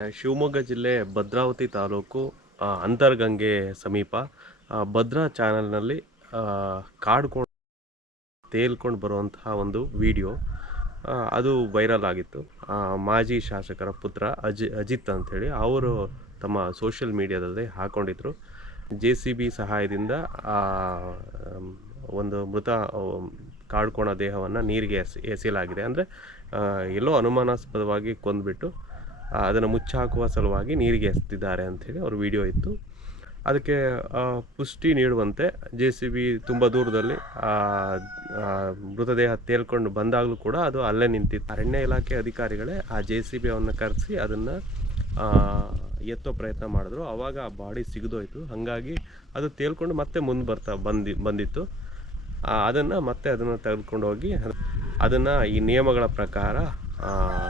ಶಿವಮೊಗ್ಗ ಜಿಲ್ಲೆ ಭದ್ರಾವತಿ ತಾಲೂಕು ಅಂತರಗಂಗೆ ಸಮೀಪ ಭದ್ರಾ ಚಾನಲ್ನಲ್ಲಿ ಕಾಡ್ಕೊಂಡು ತೇಲ್ಕೊಂಡು ಬರುವಂತಹ ಒಂದು ವಿಡಿಯೋ ಅದು ವೈರಲ್ ಆಗಿತ್ತು. ಮಾಜಿ ಶಾಸಕರ ಪುತ್ರ ಅಜಿತ್ ಅಂಥೇಳಿ ಅವರು ತಮ್ಮ ಸೋಷಿಯಲ್ ಮೀಡಿಯಾದಲ್ಲಿ ಹಾಕ್ಕೊಂಡಿದ್ರು. JCB ಸಹಾಯದಿಂದ ಒಂದು ಮೃತ ಕಾಡ್ಕೋಣ ದೇಹವನ್ನು ನೀರಿಗೆ ಎಸೆಯಲಾಗಿದೆ. ಅಂದರೆ ಎಲ್ಲೋ ಅನುಮಾನಾಸ್ಪದವಾಗಿ ಕೊಂದುಬಿಟ್ಟು ಅದನ್ನು ಮುಚ್ಚಾಕುವ ಸಲುವಾಗಿ ನೀರಿಗೆ ಎಸೆದಿದ್ದಾರೆ ಅಂಥೇಳಿ ಅವ್ರ ವಿಡಿಯೋ ಇತ್ತು. ಅದಕ್ಕೆ ಪುಷ್ಟಿ ನೀಡುವಂತೆ JCB ತುಂಬ ದೂರದಲ್ಲಿ ಮೃತದೇಹ ತೇಲ್ಕೊಂಡು ಬಂದಾಗಲೂ ಕೂಡ ಅದು ಅಲ್ಲೇ ನಿಂತಿತ್ತು. ಅರಣ್ಯ ಇಲಾಖೆ ಅಧಿಕಾರಿಗಳೇ ಆ JCBಯನ್ನು ಕರೆಸಿ ಅದನ್ನು ಎತ್ತೋ ಪ್ರಯತ್ನ ಮಾಡಿದ್ರು. ಆವಾಗ ಆ ಬಾಡಿ ಸಿಗದೋಯ್ತು. ಹಾಗಾಗಿ ಅದು ತೇಲ್ಕೊಂಡು ಮತ್ತೆ ಮುಂದೆ ಬಂದಿತ್ತು. ಅದನ್ನು ತೆಗೆದುಕೊಂಡು ಹೋಗಿ ಅದನ್ನು ಈ ನಿಯಮಗಳ ಪ್ರಕಾರ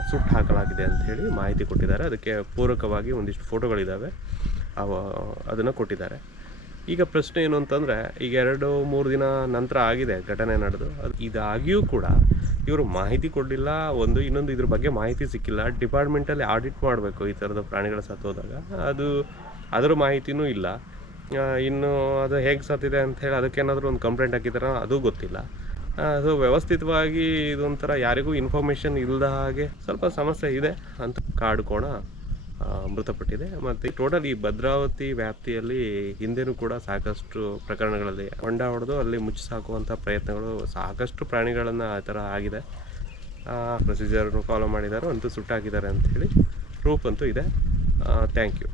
ಸುಟ್ಟು ಹಾಕಲಾಗಿದೆ ಅಂಥೇಳಿ ಮಾಹಿತಿ ಕೊಟ್ಟಿದ್ದಾರೆ. ಅದಕ್ಕೆ ಪೂರಕವಾಗಿ ಒಂದಿಷ್ಟು ಫೋಟೋಗಳಿದ್ದಾವೆ, ಅದನ್ನು ಕೊಟ್ಟಿದ್ದಾರೆ. ಈಗ ಪ್ರಶ್ನೆ ಏನು ಅಂತಂದರೆ, ಈಗ 2-3 ದಿನ ನಂತರ ಆಗಿದೆ ಘಟನೆ ನಡೆದು. ಇದಾಗಿಯೂ ಕೂಡ ಇವರು ಮಾಹಿತಿ ಕೊಡಲಿಲ್ಲ. ಇನ್ನೊಂದು ಇದ್ರ ಬಗ್ಗೆ ಮಾಹಿತಿ ಸಿಕ್ಕಿಲ್ಲ. ಡಿಪಾರ್ಟ್ಮೆಂಟಲ್ಲಿ ಆಡಿಟ್ ಮಾಡಬೇಕು ಈ ಥರದ ಪ್ರಾಣಿಗಳ ಸತ್ತೋದಾಗ, ಅದರ ಮಾಹಿತಿನೂ ಇಲ್ಲ. ಇನ್ನು ಅದು ಹೇಗೆ ಸತ್ತಿದೆ ಅಂಥೇಳಿ ಅದಕ್ಕೇನಾದರೂ ಒಂದು ಕಂಪ್ಲೇಂಟ್ ಹಾಕಿದಾರ ಅದು ಗೊತ್ತಿಲ್ಲ. ಅದು ವ್ಯವಸ್ಥಿತವಾಗಿ ಇದೊಂಥರ ಯಾರಿಗೂ ಇನ್ಫಾರ್ಮೇಷನ್ ಇಲ್ಲದ ಹಾಗೆ ಸ್ವಲ್ಪ ಸಮಸ್ಯೆ ಇದೆ ಅಂತ ಕಾಡ್ಕೋಣ ಮೃತಪಟ್ಟಿದೆ. ಮತ್ತು ಟೋಟಲ್ ಈ ಭದ್ರಾವತಿ ವ್ಯಾಪ್ತಿಯಲ್ಲಿ ಹಿಂದೆನೂ ಕೂಡ ಸಾಕಷ್ಟು ಪ್ರಕರಣಗಳಲ್ಲಿ ಹೊಂಡ ಹೊಡೆದು ಅಲ್ಲಿ ಮುಚ್ಚಿ ಸಾಕುವಂಥ ಪ್ರಯತ್ನಗಳು ಸಾಕಷ್ಟು ಪ್ರಾಣಿಗಳನ್ನು ಆ ಥರ ಆಗಿದೆ. ಪ್ರೊಸೀಜರ್ನು ಫಾಲೋ ಮಾಡಿದ್ದಾರೆ, ಅಂತೂ ಸುಟ್ಟಾಕಿದ್ದಾರೆ ಅಂಥೇಳಿ ಪ್ರೂಫ್ ಅಂತೂ ಇದೆ. Thank you.